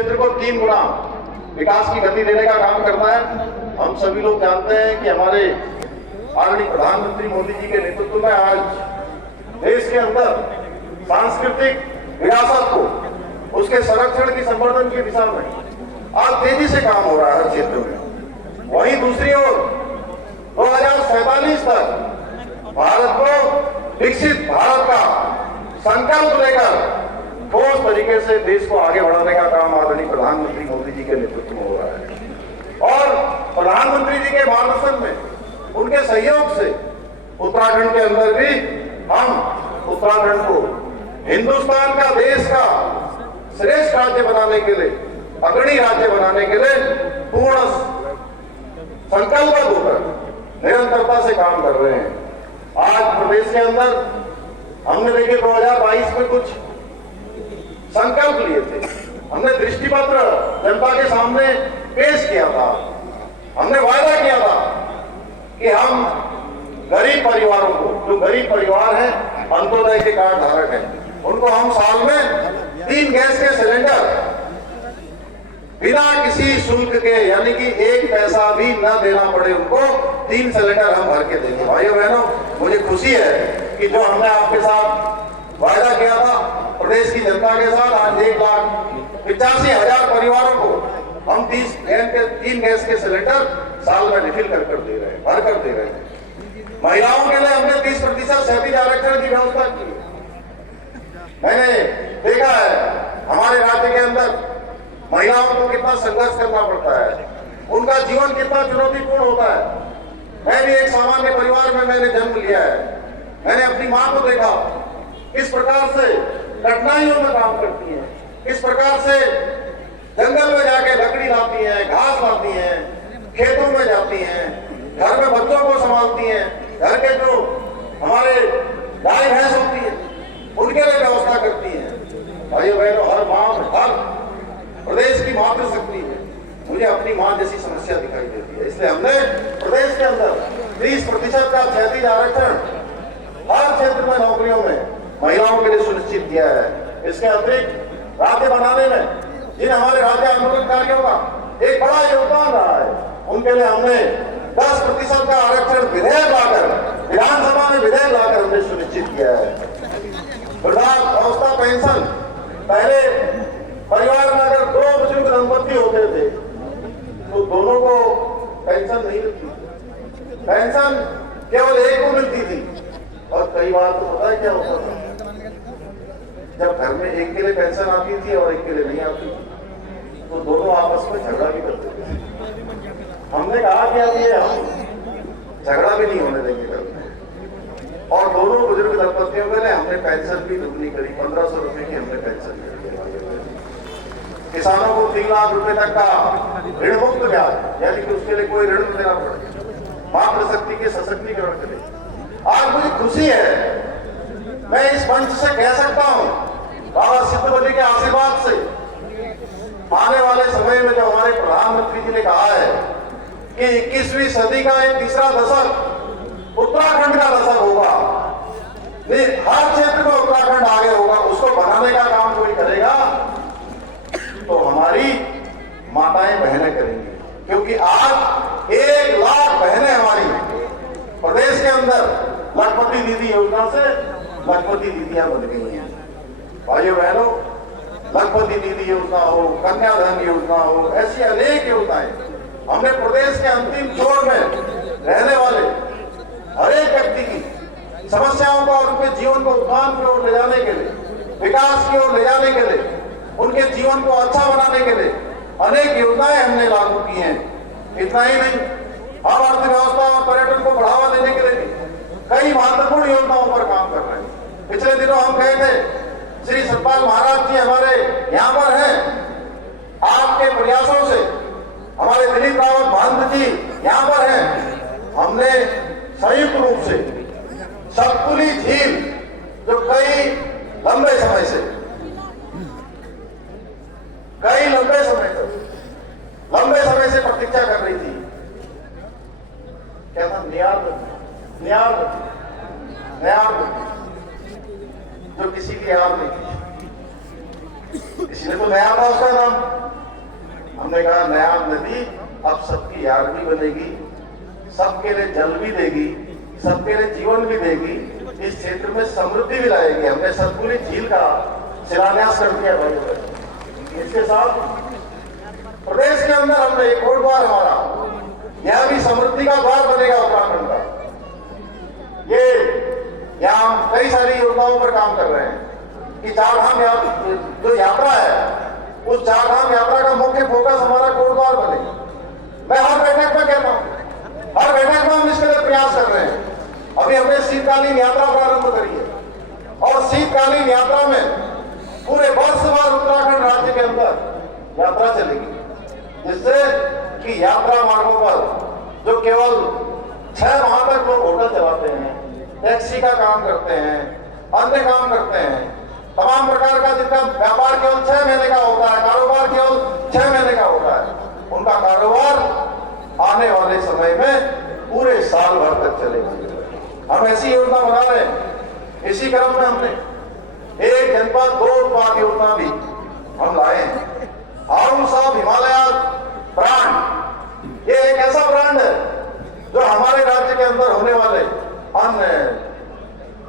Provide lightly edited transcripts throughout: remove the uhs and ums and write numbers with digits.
क्षेत्र को 3 गुना विकास की गति देने का काम करना है। हम सभी लोग जानते हैं कि हमारे आदरणीय प्रधानमंत्री मोदी जी के नेतृत्व में आज देश के अंदर सांस्कृतिक विरासत को, उसके संरक्षण की संवर्धन की दिशा में आज तेजी से काम हो रहा है हर क्षेत्र में। वहीं दूसरी ओर 2047 तक भारत को विकसित भारत का संकल्प लेकर ठोस तरीके से देश को आगे बढ़ाने का काम आदरणीय प्रधानमंत्री मोदी जी के नेतृत्व में हो रहा है। और प्रधानमंत्री जी के मार्गदर्शन में, उनके सहयोग से उत्तराखंड के अंदर भी हम उत्तराखंड को हिंदुस्तान का, देश का श्रेष्ठ राज्य बनाने के लिए, अग्रणी राज्य बनाने के लिए पूर्ण संकल्प होकर निरंतरता से काम कर रहे हैं। आज प्रदेश के अंदर हमने देखिए 2022 में कुछ संकल्प लिए थे, हमने दृष्टिपत्र जनता के सामने पेश किया था। हमने वायदा किया था कि हम गरीब परिवारों को, जो गरीब परिवार हैं, अंत्योदय के कार्ड धारक हैं, उनको हम साल में 3 गैस के सिलेंडर बिना किसी शुल्क के, यानी कि 1 पैसा भी न देना पड़े उनको, 3 सिलेंडर हम भर के देंगे। भाइयों बहनों, मुझे खुशी है कि जो हमने आपके साथ वायदा किया था प्रदेश की जनता के साथ, आज 1,85,000 परिवारों को हम 3 गैस के सिलेंडर साल में रिफिल कर दे रहे हैं, भर कर दे रहे हैं। महिलाओं के लिए हमने 30% क्षैतिज आरक्षण की व्यवस्था की है। मैंने देखा है हमारे राज्य के अंदर महिलाओं को कितना संघर्ष करना पड़ता है, उनका जीवन कितना चुनौतीपूर्ण होता है। मैं भी एक सामान्य परिवार में मैंने जन्म लिया है। मैंने अपनी माँ को देखा किस प्रकार से कठिनाइयों में काम करती है, किस प्रकार से जंगल में जाके लकड़ी लाती है, घास लाती है, खेतों में जाती हैं, घर में बच्चों को संभालती हैं, घर के जो हमारे गाय भैंस होती है उनके लिए व्यवस्था करती हैं। भाइयों बहनों, हर माँ, हर प्रदेश की मातृशक्ति है, मुझे अपनी माँ जैसी समस्या दिखाई देती है। इसलिए हमने प्रदेश के अंदर 30% का क्षैतिज आरक्षण हर क्षेत्र में नौकरियों में महिलाओं के लिए सुनिश्चित किया है। इसके अतिरिक्त राज्य बनाने में जिन हमारे राज्य आंदोलनकारियों का एक बड़ा योगदान रहा है, उनके लिए हमने 10% का आरक्षण विधेयक लाकर, विधानसभा में विधेयक लाकर हमने सुनिश्चित किया है। वृद्धावस्था पेंशन, पहले परिवार में अगर 2 बुजुर्ग दंपति होते थे तो दोनों को पेंशन नहीं मिलती, पेंशन केवल एक को मिलती थी। और कई बार तो पता है क्या होता था, जब घर में एक के लिए पेंशन आती थी और एक के लिए नहीं आती थी तो दोनों आपस में झगड़ा भी करते थे। हमने कहा कि अब ये हम झगड़ा भी नहीं होने देंगे घर में, और दोनों बुजुर्ग दंपतियों के लिए हमने पेंशन भी दुगनी करी, 1500 रुपए की हमने पेंशन करी। किसानों को 3 लाख रुपए तक का ऋण मुक्त ब्याज, यानी कि उसके लिए कोई ऋण नहीं देना पड़े, मातृशक्ति के सशक्तिकरण के लिए। आज मुझे खुशी है, मैं इस मंच से कह सकता हूं, बाबा सिद्धबली के आशीर्वाद से आने वाले समय में जो हमारे प्रधानमंत्री जी ने कहा है कि 21वीं सदी का एक तीसरा दशक उत्तराखंड का दशक होगा, हर क्षेत्र में उत्तराखंड आगे होगा, उसको बनाने का काम कोई करेगा तो हमारी माताएं बहनें करेंगी। क्योंकि आज 1 लाख बहनें हमारी प्रदेश के अंदर लखपति दीदी योजना से लखपति दीदियां बन गई हैं। भाइयों बहनों, लखपति दीदी योजना हो, कन्याधन योजना हो, ऐसी अनेक योजनाएं हमने प्रदेश के अंतिम छोर में रहने वाले हर एक व्यक्ति की समस्याओं को और उनके जीवन को उत्थान की ओर ले जाने के लिए, विकास की ओर ले जाने के लिए, उनके जीवन को अच्छा बनाने के लिए अनेक योजनाएं हमने लागू की हैं। इतना ही नहीं, हम अर्थव्यवस्था और पर्यटन को बढ़ावा देने के लिए कई महत्वपूर्ण योजनाओं पर काम कर रहे हैं। पिछले दिनों हम गए थे, श्री सतपाल महाराज जी हमारे यहाँ पर हैं। आपके प्रयासों से हमारे दिलीप रावत महंत जी यहाँ पर हैं। हमने संयुक्त रूप से सतपुली झील, जो कई लंबे समय से प्रतीक्षा कर रही थी, क्या नाम, न्यार, जो किसी की याद नहीं थी, किसी ने तो नया था उसका नाम, हमने कहा नया नदी अब सबकी याद भी बनेगी, सबके लिए जल भी देगी, सबके लिए जीवन भी देगी, इस क्षेत्र में समृद्धि भी लाएगी। हमने सतपुली झील का शिलान्यास कर दिया भाई। इसके साथ प्रदेश के अंदर हमने एक और द्वार हमारा, यह भी समृद्धि का द्वार बनेगा उत्तराखंड का। ये यहाँ हम कई सारी योजनाओं पर काम कर रहे हैं कि चारधाम जो यात्रा है, उस चारधाम यात्रा का मुख्य फोकस हमारा कोटद्वार बनेगा। मैं हर बैठक में कहता हूँ, हर बैठक में हम इसके लिए प्रयास कर रहे हैं। अभी हमने शीतकालीन यात्रा प्रारंभ करी है और शीतकालीन यात्रा में पूरे वर्ष भर उत्तराखंड राज्य के अंदर यात्रा चलेगी, जिससे कि यात्रा मार्गों पर जो केवल 6 माह तक लोग होटल चलाते हैं, टैक्सी का काम करते हैं, अन्य काम करते हैं, तमाम प्रकार का जिनका व्यापार केवल 6 महीने का होता है, कारोबार केवल 6 महीने का होता है, उनका कारोबार आने वाले समय में पूरे साल भर तक चलेगा। हम ऐसी योजना बना रहे हैं। इसी क्रम में हमने एक जनपद 2 उत्पाद योजना भी हम लाए हैं। हारून साहब हिमालय ब्रांड, ये एक ऐसा ब्रांड है जो हमारे राज्य के अंदर होने वाले अन्य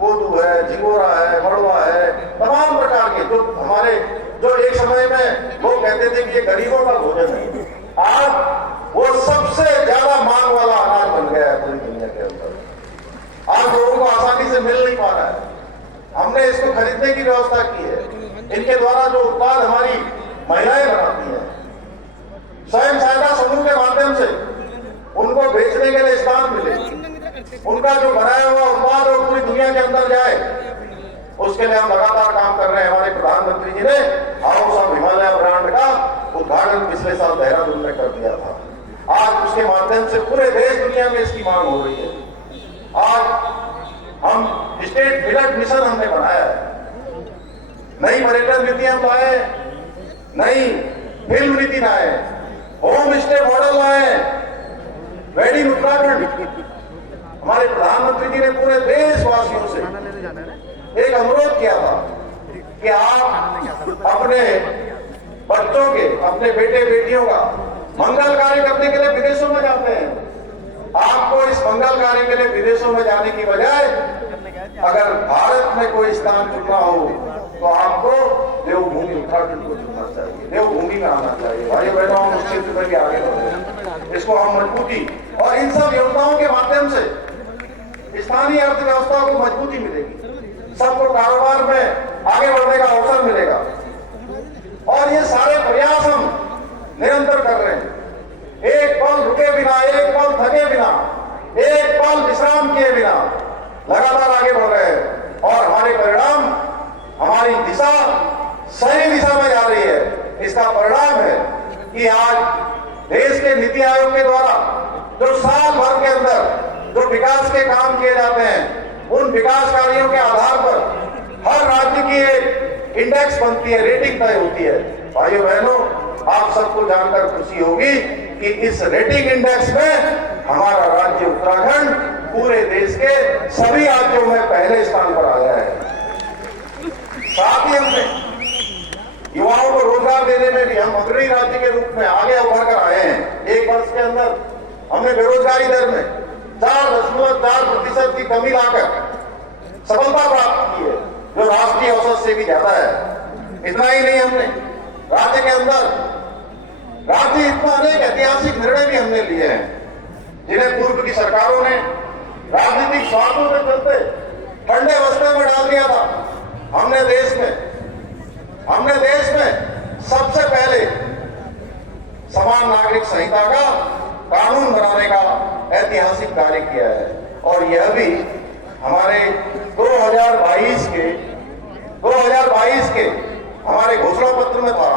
कोदू है, झिंगोरा है, मड़वा है, तमाम प्रकार के जो एक समय में लोग कहते थे कि ये गरीबों का भोजन है, आज वो सबसे ज्यादा मांग वाला अनाज बन गया है पूरी दुनिया के अंदर। आज लोगों को आसानी से मिल नहीं पा रहा है। हमने इसको खरीदने की व्यवस्था की है। इनके द्वारा जो उत्पाद हमारी महिलाएं बनाती हैं, स्वयं सहायता समूह के माध्यम से उनको बेचने के लिए स्थान मिले, उनका जो बनाया हुआ उत्पाद वो पूरी दुनिया के अंदर जाए, उसके लिए हम लगातार काम कर रहे हैं। हमारे प्रधानमंत्री जी ने हाउस ऑफ हिमालय ब्रांड का उद्घाटन पिछले साल देहरादून में कर दिया था। आज उसके माध्यम से पूरे देश दुनिया में इसकी मांग हो रही है। आज हम स्टेट मिलेट मिशन हमने बनाया है, नई पर्यटन नीति हम लाए, नई फिल्म नीति लाए, होम स्टे मॉडल लाए, मेड इन उत्तराखंड। हमारे प्रधानमंत्री जी ने पूरे देशवासियों से एक अनुरोध किया था कि आप अपने बच्चों के, अपने बेटे बेटियों का मंगल कार्य करने के लिए विदेशों में जाते हैं। आपको इस मंगल कार्य के लिए विदेशों में जाने की बजाय अगर भारत में कोई स्थान चुनना हो तो आपको देवभूमि उत्तराखंड को चुनना चाहिए, देवभूमि में आना चाहिए। भाई बहनों, हम उस क्षेत्र में भी आगे बढ़े, इसको हम मजबूती, और इन सब योजनाओं के माध्यम से स्थानीय अर्थव्यवस्था को मजबूती मिलेगी, सबको कारोबार में आगे बढ़ने का अवसर मिलेगा। और ये सारे प्रयास हम निरंतर कर रहे हैं, एक पल रुके बिना, एक पल थके बिना, एक पल विश्राम किए बिना लगातार आगे बढ़ रहे हैं। और हमारे परिणाम, हमारी दिशा सही दिशा में जा रही है। इसका परिणाम है कि आज देश के नीति आयोग के द्वारा जो साल भर के अंदर जो विकास के काम किए जाते हैं, उन विकास कार्यों के आधार पर हर राज्य की एक इंडेक्स बनती है, रेटिंग तय होती है। भाइयों बहनों, आप सबको जानकर खुशी होगी कि इस रेटिंग इंडेक्स में हमारा राज्य उत्तराखंड पूरे देश के सभी राज्यों में पहले स्थान पर आया है। साथ ही हमने युवाओं को रोजगार देने में भी हम अग्रणी राज्य के रूप में आगे उभर कर आए हैं। एक वर्ष के अंदर हमने बेरोजगारी दर में 4.4% की कमी लाकर सफलता प्राप्त की है, जो राष्ट्रीय औसत से भी ज्यादा है। इतना ही नहीं, हमने राज्य के अंदर इतना अनेक ऐतिहासिक निर्णय भी हमने लिए हैं जिन्हें पूर्व की सरकारों ने राजनीतिक स्वार्थों के चलते ठंडे बस्ते में डाल दिया था। हमने देश में सबसे पहले समान नागरिक संहिता का कानून बनाने का ऐतिहासिक कार्य किया है। और यह भी हमारे 2022 के हमारे घोषणा पत्र में था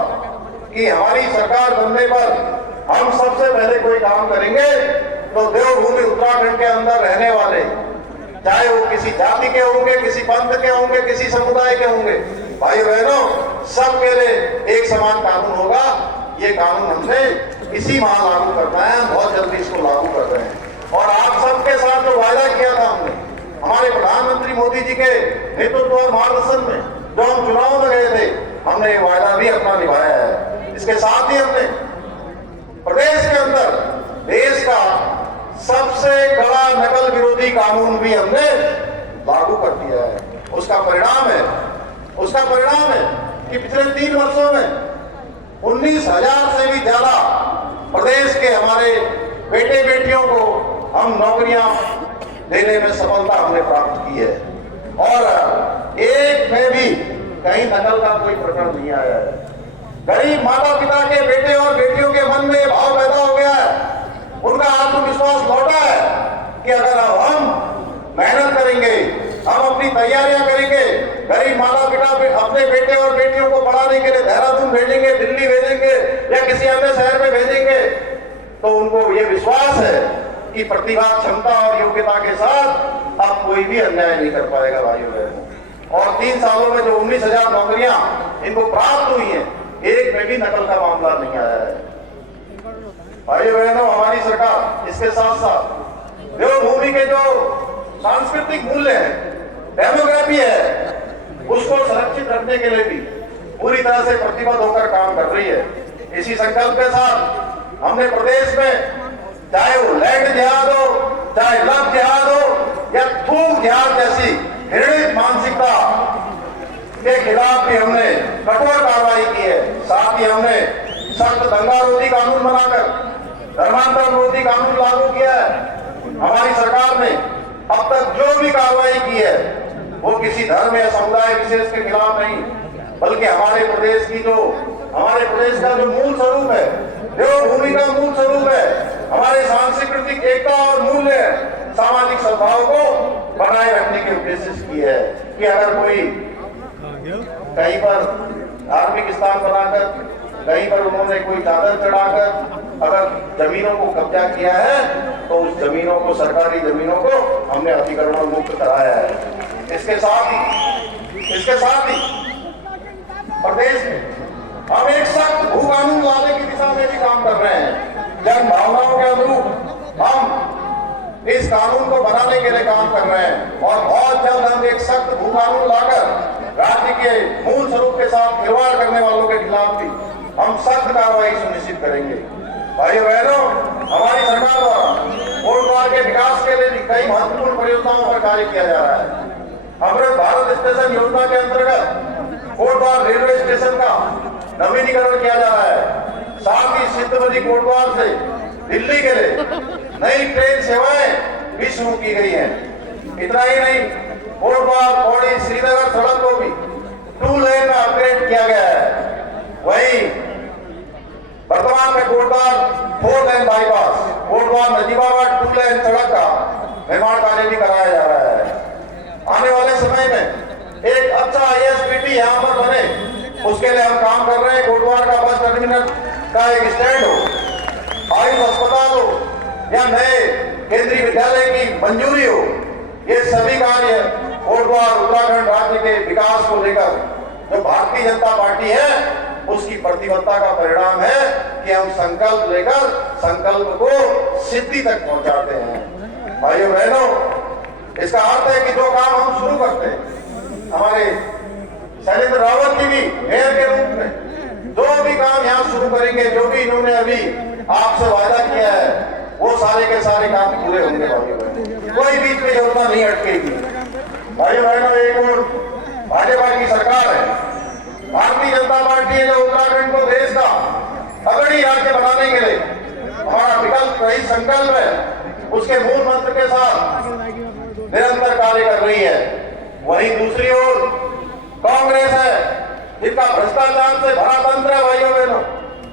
कि हमारी सरकार बनने पर हम सबसे पहले कोई काम करेंगे तो देवभूमि उत्तराखंड के अंदर रहने वाले, चाहे वो किसी जाति के होंगे, किसी पंथ के होंगे, किसी समुदाय के होंगे, भाई बहनों, सबके लिए एक समान कानून होगा। ये कानून हमने इसी माह लागू करना है, बहुत जल्दी इसको लागू कर रहे हैं। और आप सबके साथ जो वायदा किया था हमने, हमारे प्रधानमंत्री मोदी जी के नेतृत्व और मार्गदर्शन में जो हम चुनाव में गए थे, हमने ये वायदा भी अपना निभाया है। इसके साथ ही हमने प्रदेश के अंदर देश का सबसे बड़ा नकल विरोधी कानून भी हमने लागू कर दिया है। उसका परिणाम है कि पिछले 3 वर्षों में 19,000 से भी ज्यादा प्रदेश के हमारे बेटे बेटियों को हम नौकरियां देने में सफलता हमने प्राप्त की है और एक में भी कहीं नकल का कोई प्रकरण नहीं आया है। गरीब माता पिता के बेटे और बेटियों के मन में भाव पैदा हो गया है, उनका आत्मविश्वास लौटा है कि अगर हम मेहनत करेंगे, हम अपनी तैयारियां करेंगे, गरीब माता पिता अपने बेटे और बेटियों को पढ़ाने के लिए देहरादून भेजेंगे, दिल्ली भेजेंगे या किसी अन्य शहर में भेजेंगे, तो उनको ये विश्वास है कि प्रतिभा, क्षमता और योग्यता के साथ अब कोई भी अन्याय नहीं कर पाएगा भाइयों बहनों। और 3 सालों में जो 19,000 नौकरियां इनको प्राप्त हुई हैं, एक में भी नकल का मामला नहीं आया है। भाइयों बहनों, हमारी सरकार इसके साथ साथ देवभूमि के जो सांस्कृतिक मूल्य है, डेमोग्राफी है, उसको संरक्षित रखने के लिए भी पूरी तरह से प्रतिबद्ध होकर काम कर रही है। इसी संकल्प के साथ हमने प्रदेश में, चाहे वो लैंड जिहाद हो, चाहे लव जिहाद हो या थूक जिहाद जैसी घृणित मानसिकता के खिलाफ भी हमने कठोर कार्रवाई की है। साथ ही हमने सख्त दंगा रोधी कानून बनाकर धर्मांतरण रोधी कानून लागू किया है। हमारी सरकार ने अब तक जो भी कार्रवाई की है वो किसी धर्म या समुदाय विशेष के खिलाफ नहीं, बल्कि हमारे प्रदेश का जो मूल स्वरूप है, देवभूमि का मूल स्वरूप है, हमारे सांस्कृतिक एकता और मूल्य, सामाजिक सद्भाव को बनाए रखने के उद्देश्य से की है कि अगर कोई कहीं पर धार्मिक स्थान बनाकर, कहीं पर उन्होंने कोई चादर चढ़ाकर अगर जमीनों को कब्जा किया है, तो उस जमीनों को, सरकारी जमीनों को हमने अतिक्रमण मुक्त कराया है। इसके साथ ही प्रदेश में हम एक सख्त भू कानून लाने की दिशा में भी काम कर रहे हैं। जन भावनाओं के अनुरूप हम इस कानून को बनाने के लिए काम कर रहे हैं और बहुत जल्द हम एक सख्त भू कानून लाकर राज्य के मूल स्वरूप के साथ खिलवाड़ करने वालों के खिलाफ भी हम सख्त कार्रवाई सुनिश्चित करेंगे। भाइयों बहनों, हमारी सरकार द्वारा कोटद्वार के विकास के लिए भी कई महत्वपूर्ण परियोजनाओं पर कार्य किया जा रहा है। अमृत भारत स्टेशन योजना के अंतर्गत कोटद्वार रेलवे स्टेशन का नवीनीकरण किया जा रहा है। साथ ही सिद्धवती कोटद्वार से दिल्ली के लिए नई ट्रेन सेवाएं भी शुरू की गई हैं। इतना ही नहीं, कोटद्वार पौड़ी श्रीनगर सड़क को भी 2 लेन में अपग्रेड किया गया है। वहीं वर्तमान में कोटद्वार 4 लेन बाईपास, कोटद्वार नजीबाबाद 2 लेन सड़क का निर्माण कार्य भी कराया जा रहा है। आने वाले समय में एक अच्छा ISBT यहाँ पर बने, उसके लिए हम काम कर रहे हैं। कोटद्वार का बस टर्मिनल का एक स्टैंड हो, आयुष अस्पताल हो या नए केंद्रीय विद्यालय की मंजूरी हो, ये सभी कार्य कोटद्वार उत्तराखंड राज्य के विकास को लेकर जो भारतीय जनता पार्टी है उसकी प्रतिबद्धता का परिणाम है कि हम संकल्प लेकर संकल्प को सिद्धि तक पहुंचाते हैं। भाइयों बहनों, इसका अर्थ है कि जो काम हम शुरू करते हैं, हमारे शैलेंद्र रावत जी भी मेयर के रूप में जो भी काम यहाँ शुरू करेंगे, जो भी इन्होंने अभी आपसे वादा किया है, वो सारे के सारे काम पूरे होंगे। भाइयों बहनों, कोई बीच में योजना नहीं अटकेगी। भाइयों बहनों, एक और भाजपा की सरकार है, भारतीय जनता पार्टी है, जो उत्तराखंड को देश का अग्रणी राज्य बनाने के लिए हमारा विकल्प रही संकल्प है, उसके मूल मंत्र के साथ निरंतर कार्य कर रही है। वहीं दूसरी ओर कांग्रेस है, जिसका भ्रष्टाचार से भरा तंत्र है भाइयों बहनों,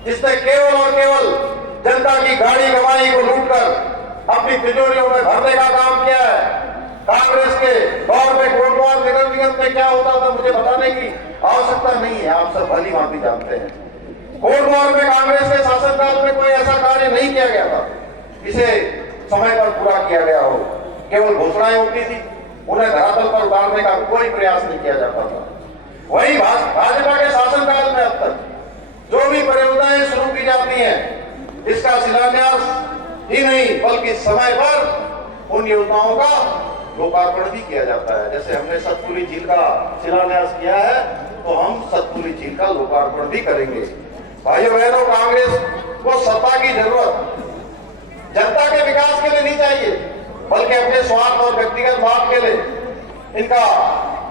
जिसने केवल और केवल जनता की गाड़ी कमाई को लूटकर अपनी तिजोरियों में भरने का काम किया है। कांग्रेस के दौर में कोटद्वार नगर निगम में क्या होता था मुझे बताने की आवश्यकता नहीं है, आप सब भली भांति जानते हैं। कोटद्वार में कांग्रेस के शासनकाल में कोई ऐसा कार्य नहीं किया गया था जिसे समय पर पूरा किया गया हो। केवल घोषणाएं होती थी, उन्हें धरातल पर उतारने का कोई प्रयास नहीं किया जाता था। वही भाजपा के शासनकाल में अब तक जो भी परियोजनाएं शुरू की जाती हैं, इसका शिलान्यास ही नहीं बल्कि समय पर उन योजनाओं का लोकार्पण भी किया जाता है। जैसे हमने सतपुली झील का शिलान्यास किया है, तो हम सतपुली झील का लोकार्पण भी करेंगे। भाइयों बहनों, कांग्रेस को सत्ता की अपने स्वार्थ और व्यक्तिगत लाभ के लिए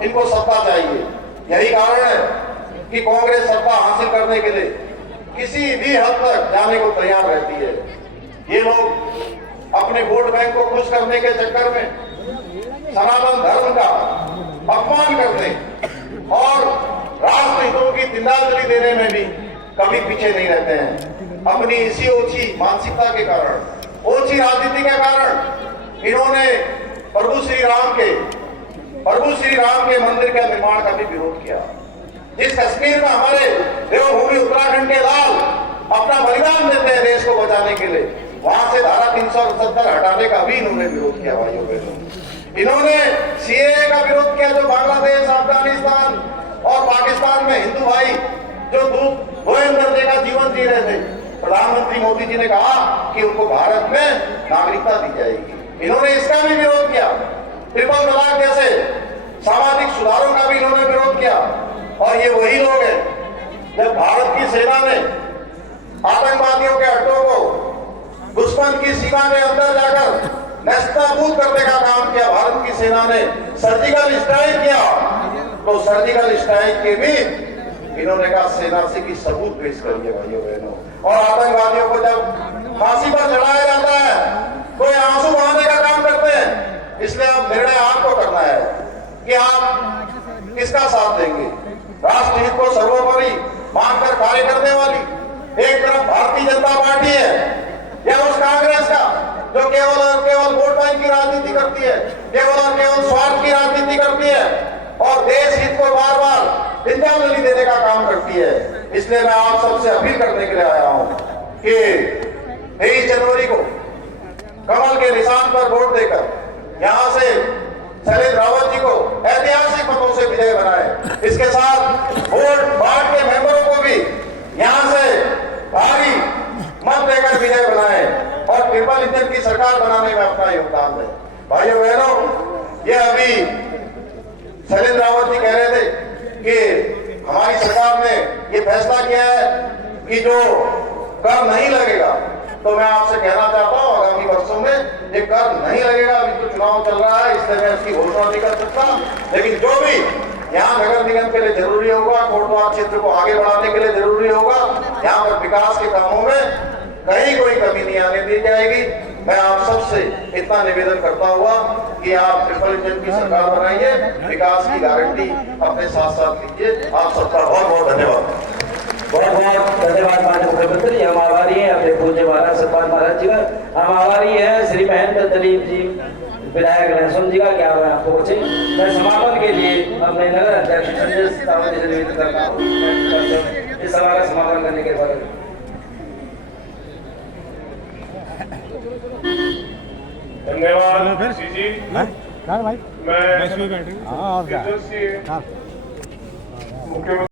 इनको सत्ता चाहिए। यही कारण है कि कांग्रेस सत्ता हासिल करने के लिए किसी भी हद तक जाने को तैयार रहती है। ये लोग अपने वोट बैंक को खुश करने के चक्कर में सनातन धर्म का अपमान करते और राष्ट्र हितों की तिलांजलि देने में भी कभी पीछे नहीं रहते हैं। अपनी इसी ओछी मानसिकता के कारण, ओछी राजनीति के कारण इन्होंने प्रभु श्री राम के मंदिर का निर्माण का भी विरोध किया। जिस कश्मीर में हमारे देवभूमि उत्तराखंड के लाल अपना बलिदान देते हैं देश को बचाने के लिए, वहां से धारा 378 हटाने का भी इन्होंने विरोध किया। भाइयों बहनों, इन्होंने सीएए का विरोध किया, जो बांग्लादेश, अफगानिस्तान और पाकिस्तान में हिंदू भाई जो दोयम दर्जे का जीवन जी रहे थे, प्रधानमंत्री मोदी जी ने कहा कि उनको भारत में नागरिकता दी जाएगी। इन्होंने इसका भी विरोध किया। ट्रिपल तलाक जैसे सामाजिक सुधारों का भी इन्होंने विरोध किया। और ये वही लोग हैं जब भारत की सेना ने आतंकवादियों के अड्डों को दुश्मन की सीमा के अंदर जाकर नेस्तनाबूद करने का काम किया, भारत की सेना ने सर्जिकल स्ट्राइक किया, तो सर्जिकल स्ट्राइक के भी इन्होंने कहा सेना से की सबूत पेश करिए भाइयों बहनों। और आतंकवादियों को जब फांसी पर चढ़ाया जाता है तो ये आंसू बहाने का काम करते हैं। इसलिए अब निर्णय आपको करना है कि आप किसका साथ देंगे। राष्ट्र हित को सर्वोपरि मानकर कार्य करने वाली एक तरफ भारतीय जनता पार्टी है या उस कांग्रेस का जो केवल और केवल वोट बैंक की राजनीति करती है, केवल और केवल स्वार्थ की राजनीति करती है और देश हित को बार बार तिलांजलि देने का काम करती है। इसलिए मैं आप सबसे अपील करने के लिए आया हूं कि 23 जनवरी को कमल के निशान पर वोट देकर यहां से शैलेंद्र रावत जी को ऐतिहासिक मतों से विजय बनाए। इसके साथ वोट बांट के मेंबरों को भी यहां से भारी मत देकर विजय बनाए और ट्रिपल इंजन की सरकार बनाने में अपना योगदान दें। भाइयों बहनों, ये अभी शैलेंद्र रावत जी कह रहे थे कि हमारी सरकार ने ये फैसला किया है कि जो कर नहीं लगेगा, तो मैं आपसे कहना चाहता हूं आगामी वर्षों में ये कर नहीं लगेगा। अभी तो चुनाव चल रहा है, इसलिए मैं उसकी घोषणा नहीं कर सकता, लेकिन जो भी यहाँ नगर निगम के लिए जरूरी होगा, कोटद्वार क्षेत्र को आगे बढ़ाने के लिए जरूरी होगा, यहाँ पर विकास के कामों में कहीं कोई कमी नहीं आने दी जाएगी। मैं आप सबसे इतना निवेदन करता हुआ कि आप ट्रिपल इंजन की सरकार बनाइए, विकास की गारंटी अपने साथ साथ लीजिए। आप सबका बहुत बहुत धन्यवाद। बहुत बहुत धन्यवाद माननीय मुख्यमंत्री। हम आभारी हैं अपने पूज्य महाराज सतपाल महाराज जी का। हम आभारी हैं श्री महेंद्र दलीप जी विधायक लहसुन जी का। क्या मैं आपको पूछे, मैं समापन के लिए अपने नगर अध्यक्ष संजय सावंत जी से निवेदन करता हूँ इस सभा का समापन करने के बाद। धन्यवाद जी। भाई मैं मुख्यमंत्री